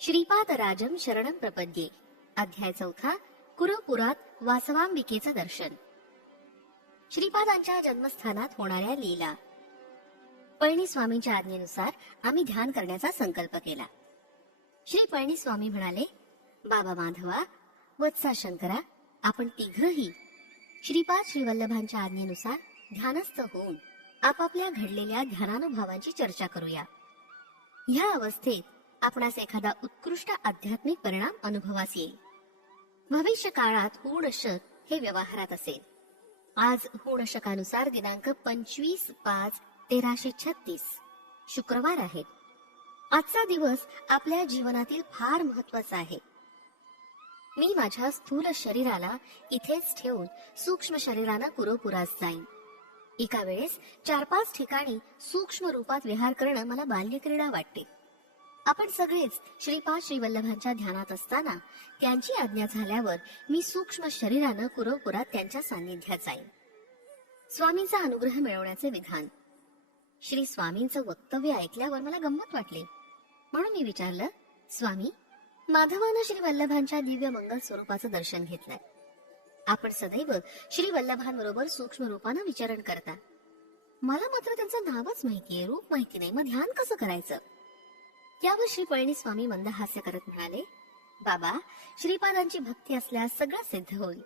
श्रीपाद राजम शरणम प्रपद्ये. अध्याय 4. कुरुपुरात वासवांबिकेचं दर्शन. श्रीपादांच्या जन्मस्थानात होणाऱ्या लीला. पळणी स्वामींच्या आज्ञेनुसार आम्ही ध्यान करण्याचा संकल्प केला. श्री पळणी स्वामी म्हणाले, बाबा माधवा, वत्सा शंकरा, आपण तिघही श्रीपाद श्रीवल्लभांच्या आज्ञेनुसार ध्यानस्थ होऊन आपापल्या घडलेल्या ध्यानानुभवांची चर्चा करूया. ह्या अवस्थेत आपणास एखादा उत्कृष्ट आध्यात्मिक परिणाम अनुभवास येईल. भविष्य काळात हूण शक हे व्यवहारात असेल. आज हूण शकानुसार दिनांक 25/5/1336 शुक्रवार आहे. आजचा दिवस आपल्या जीवनातील फार महत्वाचा आहे. मी माझ्या स्थूल शरीराला इथेच ठेवून सूक्ष्म शरीरानं कुरुपुरास जाईन. एका वेळेस 4-5 ठिकाणी सूक्ष्म रूपात विहार करणं मला बाल्यक्रीडा वाटते. आपण सगळेच श्रीपाद श्रीवल्लभांच्या ध्यानात असताना त्यांची आज्ञा झाल्यावर मी सूक्ष्म शरीरानं कुरुपुरात त्यांच्या सान्निध्यात जाईन. स्वामींचा अनुग्रह मिळवण्याचे विधान. श्री स्वामींचं वक्तव्य ऐकल्यावर मला गंमत वाटली. म्हणून मी विचारलं, स्वामी, माधवानं श्री वल्लभांच्या दिव्य मंगल स्वरूपाचं दर्शन घेतलंय. आपण सदैव श्री वल्लभांबरोबर सूक्ष्म रूपानं विचरण करता. मला मात्र त्यांचं नावच माहितीये, रूप माहिती नाही. मग ध्यान कसं करायचं? यावर श्री पळणी स्वामी मंद हास्य करत म्हणाले, बाबा, श्रीपादांची भक्ती असल्यास सगळं सिद्ध होईल.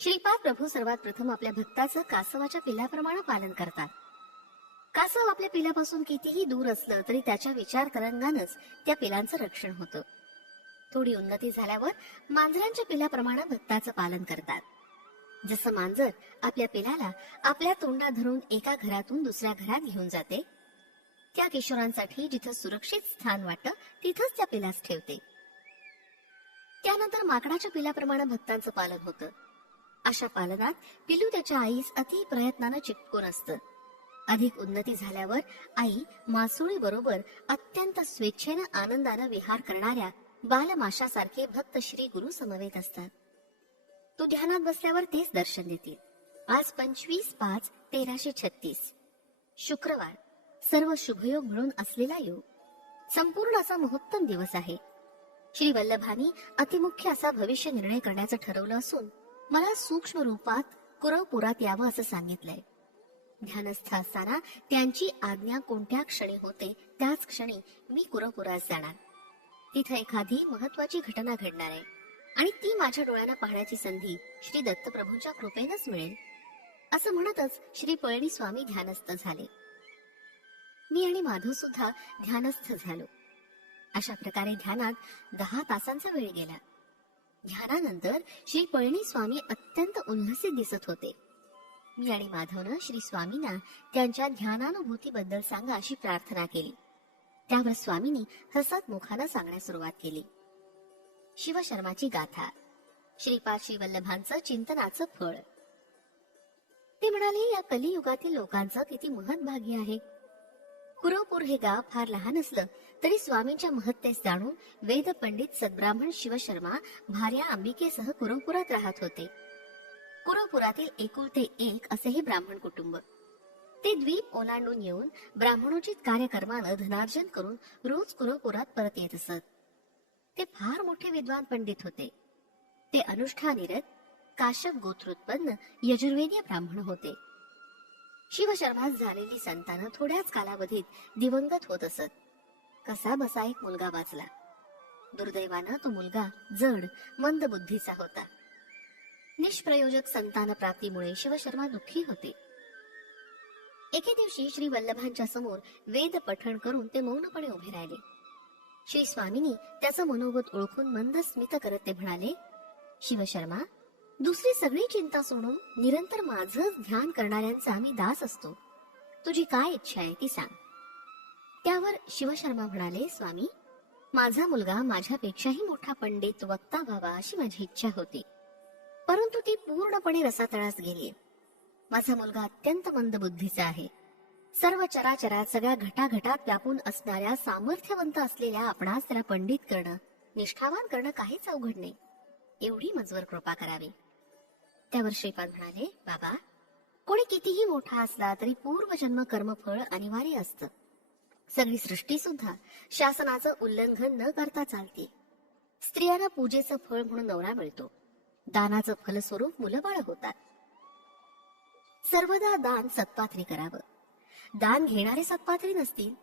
श्रीपाद प्रभू सर्वात प्रथम आपल्या भक्ताचं कासवाच्या पिलाप्रमाणे पालन करतात. कासव आपल्या पिलापासून कितीही दूर असलं तरी त्याच्या विचार तरंगानच त्या पिलांचं रक्षण होतं. थोडी उन्नती झाल्यावर मांजरांच्या पिलाप्रमाणे भक्ताचं पालन करतात. जसं मांजर आपल्या पिलाला आपल्या तोंडात धरून एका घरातून दुसऱ्या घरात घेऊन जाते, त्या किशोरांसाठी जिथं सुरक्षित स्थान वाटतं तिथंच त्या पिलास ठेवते. त्यानंतर माकडाच्या पिलाप्रमाणे भक्तांचं पालन होतं. अशा पालनात पिलू त्याच्या आईस अति प्रयत्नानं चिटकून असतं. अधिक उन्नती झाल्यावर आई मासुळी बरोबर अत्यंत स्वेच्छेनं आनंदानं विहार करणाऱ्या बालमाशासारखे भक्त श्री गुरु समवेत असतात. तो ध्यानात बसल्यावर तेच दर्शन देतील. आज 25/5/1336 शुक्रवार, सर्व शुभयोग मिळून असलेला योग. संपूर्ण असा महोत्तम दिवस आहे. श्री वल्लभांनी अतिमुख्य असा भविष्य निर्णय करण्याचं ठरवलं असून मला सूक्ष्म रूपात कुरुपुरात यावं असं सांगितलंय. ध्यानस्थ असताना त्यांची आज्ञा कोणत्या क्षणी होते त्याच क्षणी मी कुरुपुरात जाणार. तिथे एखादी महत्वाची घटना घडणार आहे आणि ती माझ्या डोळ्यांना पाहण्याची संधी श्री दत्तप्रभूंच्या कृपेनच मिळेल. असं म्हणतच श्री पळणी स्वामी ध्यानस्थ झाले. मी आणि माधव सुद्धा ध्यानस्थ झालो. अशा प्रकारे ध्यानात 10 तासांचा वेळ गेला. ध्यानानंतर श्री पळणी स्वामी अत्यंत उल्हसित दिसत होते. मी आणि माधवनं श्री स्वामींना त्यांच्या ध्यानानुभूतीबद्दल सांगा अशी प्रार्थना केली. त्यावर स्वामींनी हसत मुखानं सांगण्यास सुरुवात केली. शिवशर्माची गाथा. श्रीपाद श्रीवल्लभांचं चिंतनाचं फळ. ते म्हणाले, या कलियुगातील लोकांचं किती महत्भाग्य आहे. कुरुपूर हे गाव फार लहान असलं तरी स्वामींच्या महत्तेस जाणून वेद पंडित सद्ब्राह्मण शिवशर्मा भार्या अंबिकेसह कुरुपुरात राहत होते. कुरुपुरातील एकुलते एक असेही ब्राह्मण कुटुंब. ते द्वीप ओलांडून येऊन ब्राह्मणोचित कार्यकर्मानं धनार्जन करून रोज कुरुपुरात परत येत असत. ते फार मोठे विद्वान पंडित होते. ते अनुष्ठानिरत काश्यप गोत्रोत्पन्न यजुर्वेदीय ब्राह्मण होते. शिवशर्मास झालेली संतानं थोड्याच कालावधीत दिवंगत होत असत. कसा बसा एक मुलगा वाचला. दुर्दैवानं तो मुलगा जड मंद बुद्धीचा होता. निष्प्रयोजक संतान प्राप्तीमुळे शिवशर्मा दुःखी होते. एके दिवशी श्री वल्लभांच्या समोर वेद पठण करून ते मौनपणे उभे राहिले. श्री स्वामींनी त्याचं मनोगत ओळखून मंद स्मित करत ते म्हणाले, शिवशर्मा, दुसरी सगळी चिंता सोडून निरंतर माझंच ध्यान करणाऱ्यांचा मी दास असतो. तुझी काय इच्छा आहे ती सांग. त्यावर शिवशर्मा म्हणाले, स्वामी, माझा मुलगा माझ्यापेक्षाही मोठा पंडित वक्ता व्हावा अशी माझी इच्छा होती, परंतु ती पूर्णपणे रसातळास गेलीय. माझा मुलगा अत्यंत मंद बुद्धीचा आहे. सर्व चराचरात सगळ्या घटाघटात व्यापून असणाऱ्या सामर्थ्यवंत असलेल्या आपणास त्याला पंडित करणं, निष्ठावान करणं काहीच अवघड नाही. एवढी मजवर कृपा करावी. त्यावर श्रीपाद म्हणाले, बाबा, कोणी कितीही मोठा असला तरी पूर्वजन्म कर्मफळ अनिवार्य असतं. सगळी सृष्टी सुद्धा शासनाचं उल्लंघन न करता चालते. स्त्रियांना पूजेचं फळ म्हणून नवरा मिळतो. दानाचं फलस्वरूप मुलं बाळ होतात. सर्वदा दान सत्पात्री करावं. दान घेणारे सत्पात्री नसतील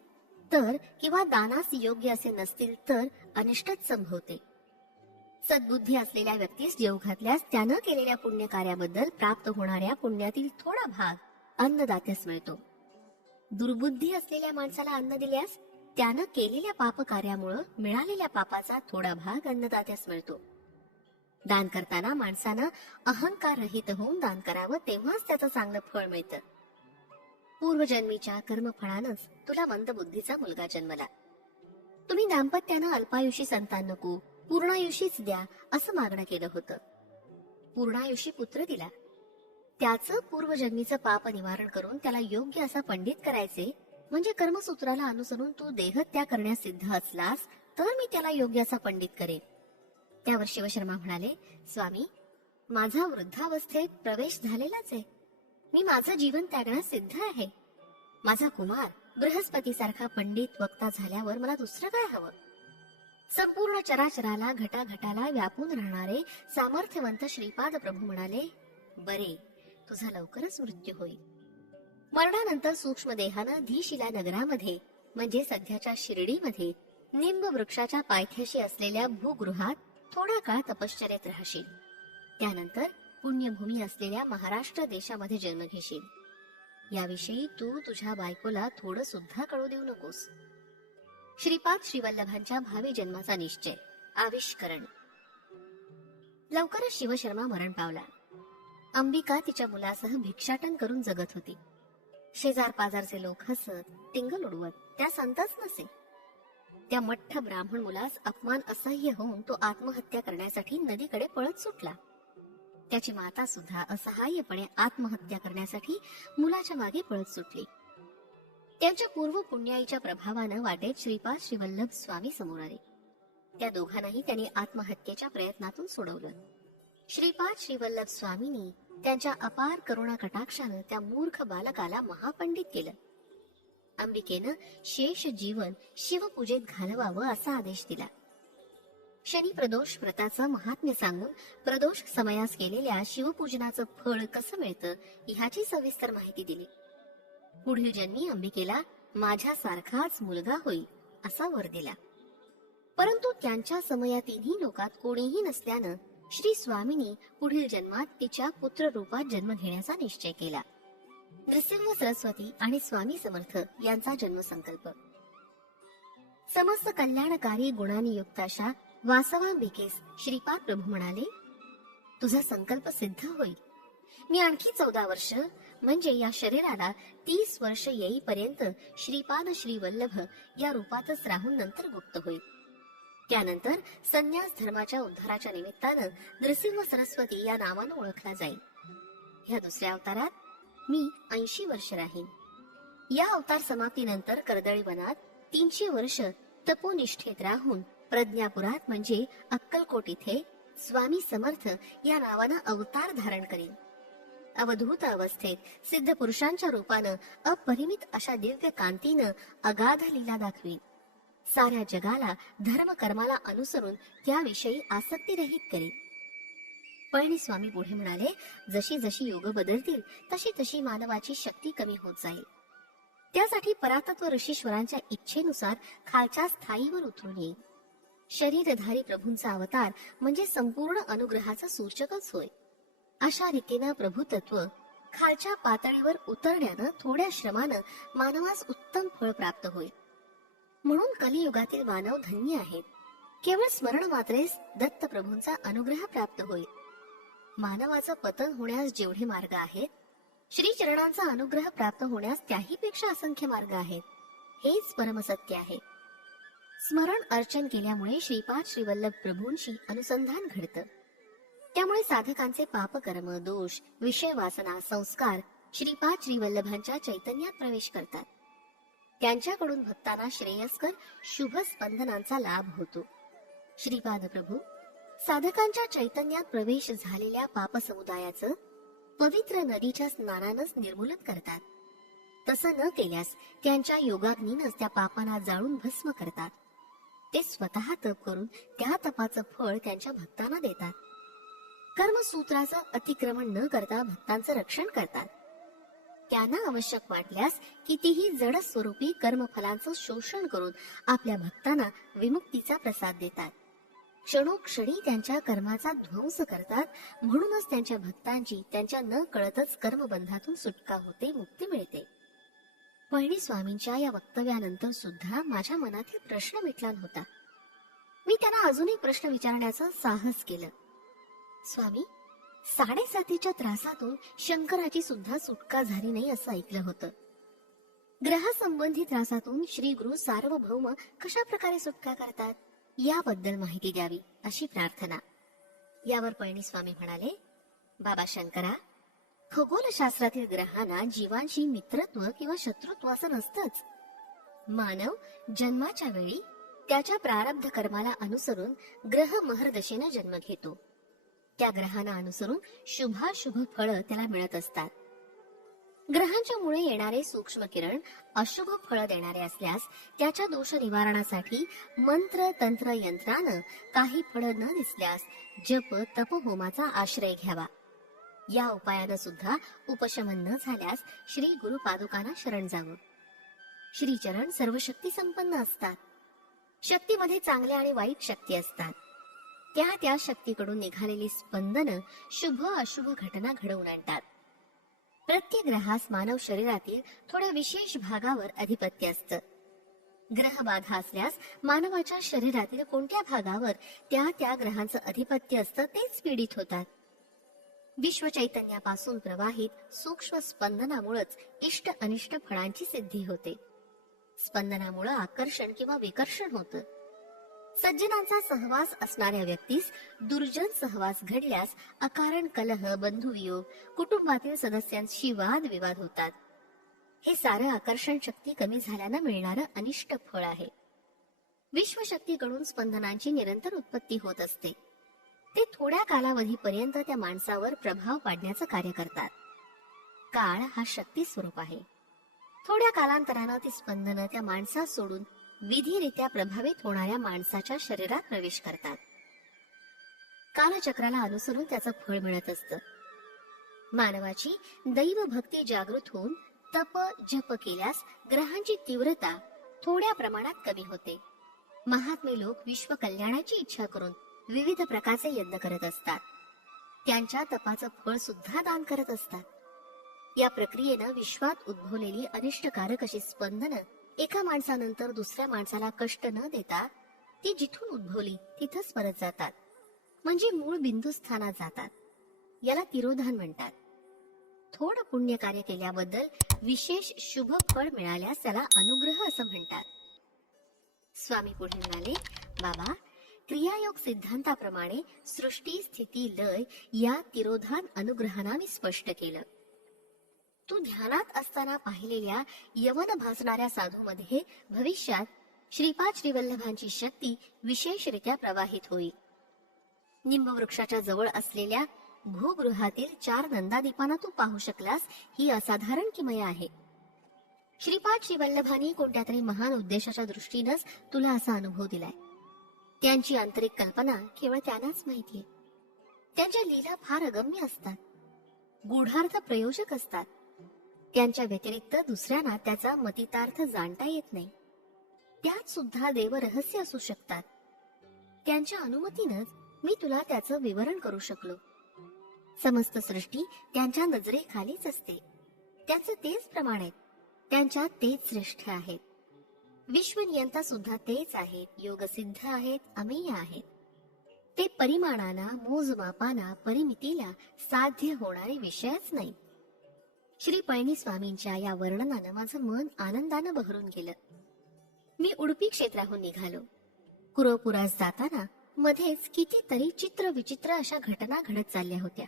तर किंवा दानास योग्य असे नसतील तर अनिष्टच संभवते. सद्बुद्धी असलेल्या व्यक्तीस जेव घातल्यास त्यानं केलेल्या पुण्य कार्याबद्दल प्राप्त होणाऱ्या पुण्यातील थोडा भाग अन्नदात्यास मिळतो. दुर्बुद्धी असलेल्या माणसाला अन्न दिल्यास त्यानं केलेल्या पाप कार्यामुळे मिळालेल्या पापाचा थोडा भाग अन्नदात्यास मिळतो. दान करताना माणसानं अहंकार रहित होऊन दान करावं, तेव्हाच त्याचं चांगलं फळ मिळतं. पूर्वजन्मीच्या कर्मफळानंच तुला मंदबुद्धीचा मुलगा जन्मला. तुम्ही दाम्पत्यानं अल्पायुषी संतान नको, पूर्णायुषीच द्या असं मागणं केलं होतं. पूर्णायुषी पुत्र दिला. त्याचं पूर्वजन्मीचं पाप निवारण करून त्याला योग्य असा पंडित करायचे, म्हणजे कर्मसूत्राला अनुसरून तू देहत्याग करण्यास सिद्ध असलास तर मी त्याला योग्य असा पंडित करेन. त्यावर शिवशर्मा म्हणाले, स्वामी, माझा वृद्धावस्थेत प्रवेश झालेलाच आहे. मी माझं जीवन त्यागण्यास सिद्ध आहे. माझा कुमार बृहस्पतीसारखा पंडित वक्ता झाल्यावर मला दुसरं काय हवं? संपूर्ण चराचराला घटाघटाला व्यापून राहणारे सामर्थ्यवंत श्रीपाद प्रभू म्हणाले, बरे, तुझा लवकरच मृत्यू होईल. मरणानंतर सूक्ष्म देहानं धीशिला नगरामध्ये म्हणजे सध्याच्या शिर्डीमध्ये निंब वृक्षाच्या पायथ्याशी असलेल्या भूगृहात थोडा काळ तपश्चर्येत राहशील. त्यानंतर पुण्यभूमी असलेल्या महाराष्ट्र देशामध्ये जन्म घेशील. याविषयी तू तुझ्या बायकोला थोडं सुद्धा कळू देऊ नकोस. श्रीपाद श्रीवल्लभांच्या भावी जन्माचा निश्चय. आविष्करण. लवकरच शिवशर्मा मरण पावला. अंबिका तिच्या मुलासह भिक्षाटन करून जगत होती. शेजार पाजारचे लोक हसत टिंगल उडवत त्या संतच नसे. त्या मठ्ठ ब्राह्मण मुलास अपमान असह्य होऊन तो आत्महत्या करण्यासाठी नदीकडे पळत सुटला. त्याची माता सुद्धा असहाय्यपणे आत्महत्या करण्यासाठी मुलाच्या मागे पळत सुटली. त्यांच्या पूर्व पुण्याईच्या प्रभावानं वाटेत श्रीपाद श्रीवल्लभ स्वामी समोर आले. त्या दोघांनाही त्यांनी आत्महत्येच्या प्रयत्नातून सोडवलं. श्रीपाद श्रीवल्लभ स्वामींनी त्यांच्या अपार करुणा कटाक्षानं त्या मूर्ख बालकाला महापंडित केलं. अंबिकेनं शेष जीवन शिवपूजेत घालवावं असा आदेश दिला. शनी प्रदोष व्रताचं महात्म्य सांगून प्रदोष समयास केलेल्या शिवपूजनाचं फळ कसं मिळतं ह्याची सविस्तर माहिती दिली. पुढील जन्मी अंबिकेला माझ्यासारखाच मुलगा होईल असा वर दिला. परंतु त्यांच्या समयातीनही लोकात कोणीही नसल्यानं श्री स्वामींनी पुढील जन्मात तिच्या पुत्र रूपात जन्म घेण्याचा निश्चय केला. नृसिंह सरस्वती आणि स्वामी समर्थ यांचा जन्मसंकल्प. समस्त कल्याणकारी गुणांनी युक्त अशा वासवांबिकेस श्रीपाद प्रभू म्हणाले, तुझा संकल्प सिद्ध होईल. मी आणखी 14 वर्ष म्हणजे या शरीराला 30 वर्ष येईपर्यंत श्रीपाद श्रीवल्लभ या रूपातच राहून नंतर गुप्त होईल. त्यानंतर संन्यास धर्माच्या उद्धाराच्या निमित्तानं नृसिंह सरस्वती या नावानं ओळखला जाईल. ह्या दुसऱ्या अवतारात मी 80 वर्ष राहीन. या अवतार समाप्तीनंतर कर्दळी वनात 300 वर्ष तपोनिष्ठेत राहून प्रज्ञापुरात म्हणजे अक्कलकोट इथे स्वामी समर्थ या नावानं अवतार धारण करीन. अवधूत अवस्थेत सिद्ध पुरुषांच्या रूपानं अपरिमित अशा दिव्य कांतीनं अगाध लीला दाखवीन. साऱ्या जगाला धर्म कर्माला अनुसरून त्याविषयी आसक्ती रहित करीन. पळणी स्वामी पुढे म्हणाले, जशी जशी युग बदलतील तशी तशी मानवाची शक्ती कमी होत जाईल. त्यासाठी परातत्व ऋषीश्वरांच्या इच्छेनुसार खालच्या स्थायीवर उतरून येईल. शरीरधारी प्रभूंचा अवतार म्हणजे संपूर्ण अनुग्रहाचा सूचकच होय. अशा रीतीनं प्रभुतत्व खालच्या पातळीवर उतरण्यानं थोड्या श्रमानं मानवास उत्तम फळ प्राप्त होईल. म्हणून कलियुगातील मानव धन्य आहेत. केवळ स्मरण मात्रेस दत्त प्रभूंचा अनुग्रह प्राप्त होईल. मानवाचं पतन होण्यास जेवढे मार्ग आहेत, श्री चरणांचा अनुग्रह प्राप्त होण्यास त्याही पेक्षा असंख्य मार्ग आहेत. हेच परमसत्य आहे. स्मरण अर्चन केल्यामुळे श्रीपाद श्रीवल्लभ प्रभूंशी अनुसंधान घडतं. त्यामुळे साधकांचे पापकर्म, दोष, विषय वासना, संस्कार श्रीपाद श्रीवल्लभांच्या चैतन्यात प्रवेश करतात. त्यांच्याकडून भक्तांना श्रेयस्कर शुभ स्पंदनांचा लाभ होतो. श्रीपाद प्रभू साधकांच्या चैतन्यात प्रवेश झालेल्या पाप समुदायाचं पवित्र नदीच्या स्नानानंच निर्मूलन करतात. तसं न केल्यास त्यांच्या योगाग्नीनच त्या पापांना जाळून भस्म करतात. ते स्वतः तप करून त्या तपाचं फळ त्यांच्या भक्तांना देतात. कर्मसूत्राचं अतिक्रमण न करता भक्तांचं रक्षण करतात. त्यांना आवश्यक वाटल्यास कितीही जड स्वरूपी कर्मफलांचं शोषण करून आपल्या भक्तांना विमुक्तीचा प्रसाद देतात. क्षणोक्षणी त्यांच्या कर्माचा ध्वंस करतात. म्हणूनच त्यांच्या भक्तांची त्यांच्या न कळतच कर्मबंधातून सुटका होते, मुक्ती मिळते. पळणीस्वामींच्या या वक्तव्यानंतर सुद्धा माझ्या मनातील प्रश्न मिटला नव्हता. मी त्यांना अजून एक प्रश्न विचारण्याचं साहस केलं. स्वामी, 7.5च्या त्रासातून शंकराची सुद्धा सुटका झाली नाही असं ऐकलं होतं. ग्रहसंबंधी त्रासातून श्री गुरु सार्वभौम कशा प्रकारे सुटका करतात याबद्दल माहिती द्यावी अशी प्रार्थना. यावर पळणीस्वामी म्हणाले, बाबा शंकरा, खगोलशास्त्रातील ग्रहांना जीवांशी मित्रत्व किंवा शत्रुत्व असं नसतंच. मानव जन्माच्या वेळी त्याच्या प्रारब्ध कर्माला अनुसरून ग्रह महर्दशेने जन्म घेतो. त्या ग्रहांना अनुसरून शुभाशुभ फळं त्याला मिळत असतात. ग्रहांच्या मुळे येणारे सूक्ष्म किरण अशुभ फळं देणारे असल्यास त्याच्या दोष निवारणासाठी मंत्र तंत्र यंत्रानं काही फळं न दिसल्यास जप तप होमाचा आश्रय घ्यावा. या उपायानं सुद्धा उपशमन न झाल्यास श्री गुरु पादुकांना शरण जावं. श्रीचरण सर्वशक्ती संपन्न असतात. शक्तीमध्ये चांगल्या आणि वाईट शक्ती असतात. त्या शक्तीकडून निघालेली स्पंदनं शुभ अशुभ घटना घडवून आणतात. प्रत्येक ग्रहास मानव शरीरातील थोड्या विशेष भागावर अधिपत्य असतं. ग्रह बाधा असल्यास मानवाच्या शरीरातील कोणत्या भागावर त्या ग्रहांचं अधिपत्य असतं तेच पीडित होतात. विश्व चैतन्यापासून प्रवाहित सूक्ष्म स्पंदनामुळेच इष्ट अनिष्ट फळांची सिद्धी होते. स्पंदनामुळे आकर्षण किंवा विकर्षण होतं. सज्जनांचा सहवास असणाऱ्या व्यक्तीस दुर्जन सहवास घडल्यास अकारण कलह, बंधुवियोग, कुटुंबातील सदस्यांशी वाद विवाद होतात. हे सारं आकर्षण शक्ती कमी झाल्यानं मिळणारं अनिष्ट फळ आहे. विश्वशक्तीकडून स्पंदनांची निरंतर उत्पत्ती होत असते. ते थोड्या कालावधीपर्यंत त्या माणसावर प्रभाव पाडण्याचं कार्य करतात. काळ हा शक्ती स्वरूप आहे. थोड्या कालांतरानं ती स्पंदनं त्या माणसास सोडून विधिरित्या प्रभावित होणाऱ्या माणसाच्या शरीरात प्रवेश करतात. कालचक्राला अनुसरून त्याचं फळ मिळत असतं. मानवाची दैव भक्ती जागृत होऊन तप जप केल्यास ग्रहांची तीव्रता थोड्या प्रमाणात कमी होते. महात्मे लोक विश्व कल्याणाची इच्छा करून विविध प्रकारचे यज्ञ करत असतात. त्यांच्या तपाचं फळ सुद्धा दान करत असतात. या प्रक्रियेनं विश्वात उद्भवलेली अनिष्टकारक अशी स्पंदनं एका माणसानंतर दुसऱ्या माणसाला कष्ट न देता ती जिथून उद्भवली तिथंच परत जातात, म्हणजे मूळ बिंदुस्थानात जातात. याला तिरोधान म्हणतात. थोडं पुण्य कार्य केल्याबद्दल विशेष शुभ फळ मिळाल्यास त्याला अनुग्रह असं म्हणतात. स्वामी पुढे म्हणाले, बाबा, क्रियायोग सिद्धांताप्रमाणे सृष्टी स्थिती लय या तिरोधान अनुग्रहाना मी स्पष्ट केलं. तू ध्यानात असताना पाहिलेल्या यवन भासणाऱ्या साधूमध्ये भविष्यात श्रीपाद श्रीवल्लभांची शक्ती विशेषरित्या प्रवाहित होईल. निंबवृक्षाच्या जवळ असलेल्या भूगृहातील 4 नंदादीपांना तू पाहू शकलास ही असाधारण किमया आहे. श्रीपाद श्रीवल्लभांनी कोणत्या तरी महान उद्देशाच्या दृष्टीनंच तुला असा अनुभव दिलाय. त्यांची आंतरिक कल्पना केवळ त्यांनाच माहितीये. त्यांच्या लीला फार अगम्य असतात, गूढार्थ प्रयोजक असतात. त्यांच्या व्यतिरिक्त दुसऱ्यांना त्याचा मतितार्थ जाणता येत नाही. त्यात सुद्धा देवरहस्य असू शकतात. त्यांच्या अनुमतीनंच मी तुला त्याचं विवरण करू शकलो. समस्त सृष्टी त्यांच्या नजरेखालीच असते. त्याचं तेच प्रमाण आहेत. त्यांच्यात तेच श्रेष्ठ आहेत. विश्वनियंता सुद्धा तेच आहेत. योगसिद्ध आहेत, अमेय आहेत. ते परिमाणाना, मोजमापाना, परिमितीला साध्य होणारे विषयच नाही. श्री पळणीस्वामींच्या या वर्णनानं माझं मन आनंदानं बहरून गेलं. मी उडुपी क्षेत्राहून निघालो. कुरोपुरास जाताना मध्येच कितीतरी चित्र विचित्र अशा घटना घडत चालल्या होत्या.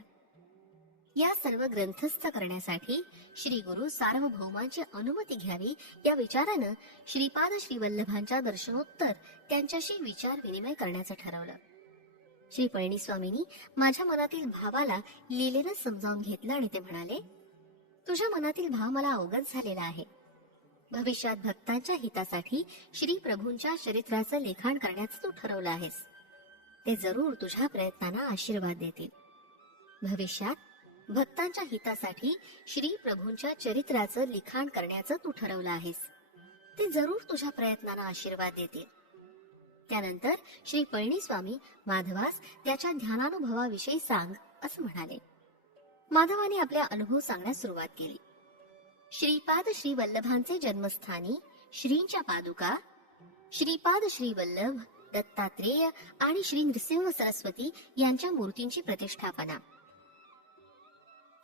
या सर्व ग्रंथस्थ करण्यासाठी श्री गुरु सार्वभौमांची अनुमती घ्यावी या विचारानं श्रीपाद श्रीवल्लभांच्या दर्शनोत्तर त्यांच्याशी विचार विनिमय करण्याचं ठरवलं. श्री पळणीस्वामींनी माझ्या मनातील भावाला लीलेनं समजावून घेतलं आणि ते म्हणाले, तुझ्या मनातील भाव मला अवगत झालेला आहे. भविष्यात भक्तांच्या हितासाठी श्री प्रभूंच्या चरित्राचं लिखाण करण्याचं तू ठरवलं आहेस. ते जरूर तुझ्या प्रयत्नांना आशीर्वाद देतील. भविष्यात भक्तांच्या हितासाठी श्री प्रभूंच्या चरित्राचं लिखाण करण्याचं तू ठरवलं आहेस. ते जरूर तुझ्या प्रयत्नांना आशीर्वाद देतील. त्यानंतर श्री पळणीस्वामी माधवास त्याच्या ध्यानानुभवाविषयी सांग असं म्हणाले. माधवाने आपल्या अनुभव सांगण्यास सुरुवात केली. श्रीपाद श्री वल्लभांचे जन्मस्थानी श्रींच्या पादुका, श्रीपाद श्री वल्लभ, दत्तात्रेय आणि श्री नृसिंह सरस्वती यांच्या मूर्तींची प्रतिष्ठापना.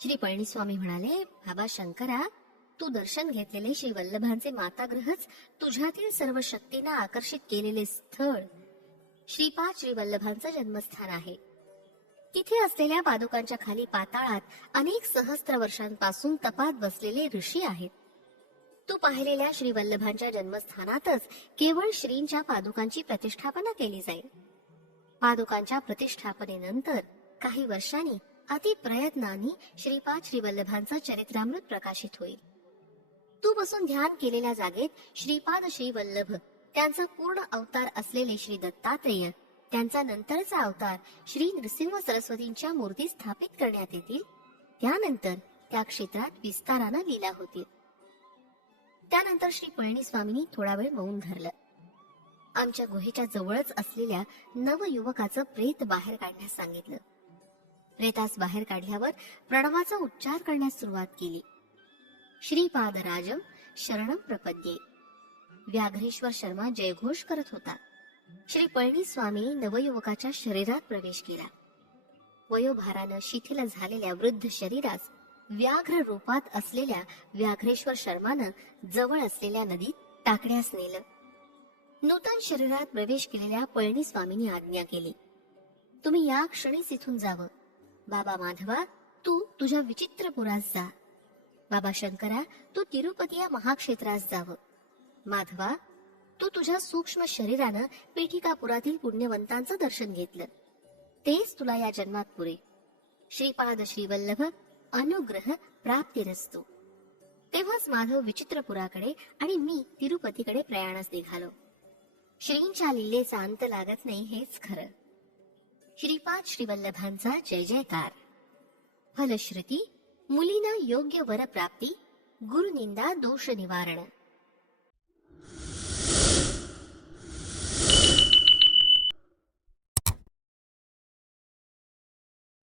श्री पळणीस्वामी म्हणाले, बाबा शंकरा, तू दर्शन घेतलेले श्री वल्लभांचे मातागृहच तुझ्यातील सर्व शक्तींना आकर्षित केलेले स्थळ श्रीपाद श्री वल्लभांचं जन्मस्थान आहे. तिथे असलेल्या पादुकांच्या खाली पाताळात अनेक सहस्त्र वर्षांपासून तपात बसलेले ऋषी आहेत. तू पाहिलेल्या श्री वल्लभांच्या जन्मस्थानातच केवळ श्रींच्या पादुकांची प्रतिष्ठापना केली जाईल. पादुकांच्या प्रतिष्ठापनेनंतर काही वर्षांनी अति प्रयत्नांनी श्रीपाद श्री वल्लभांचं चरित्रामृत प्रकाशित होईल. तू बसून ध्यान केलेल्या जागेत श्रीपाद श्री वल्लभ, त्यांचा पूर्ण अवतार असलेले श्री दत्तात्रेय, त्यांचा नंतरचा अवतार श्री नृसिंह सरस्वतींच्या मूर्ती स्थापित करण्यात येतील. त्यानंतर त्या क्षेत्रात विस्तारानं लीला होतील. त्यानंतर श्री पळणीस्वामींनी थोडा वेळ मौन धरलं. आमच्या गुहेच्या जवळच असलेल्या नवयुवकाचं प्रेत बाहेर काढण्यास सांगितलं. प्रेतास बाहेर काढल्यावर प्रणवाचा उच्चार करण्यास सुरुवात केली. श्रीपादराजम शरणम प्रपद्ये. व्याघ्रेश्वर शर्मा जयघोष करत होता. श्री पळणीस्वामी नवयुवकाच्या शरीरात प्रवेश केला. वयोभारानं शिथिल झालेल्या वृद्ध शरीरास व्याघ्र रूपात असलेल्या व्याघ्रेश्वर शर्मानं जवळ असलेल्या नदीत टाकण्यास नेलं. नूतन शरीरात प्रवेश केलेल्या पळणीस्वामींनी आज्ञा केली, तुम्ही या क्षणीच इथून जावं. बाबा माधवा, तू तुझ्या विचित्रपुरास जा. बाबा शंकरा, तू तिरुपती या महाक्षेत्रास जावं. माधवा, तू तुझ्या सूक्ष्म शरीरानं पेठिकापुरातील पुण्यवंतांचं दर्शन घेतलं. तेच तुला या जन्मात पुरे. श्रीपाद श्रीवल्लभ अनुग्रह प्राप्तिरस्तु. तेव्हाच माधव विचित्रपुराकडे आणि मी तिरुपतीकडे प्रयाणास निघालो. श्रींच्या लीलेचा अंत लागत नाही हेच खरं. श्रीपाद श्रीवल्लभांचा जय जयकार. फलश्रुती मुलींना योग्य वर प्राप्ती, गुरुनिंदा दोष निवारण.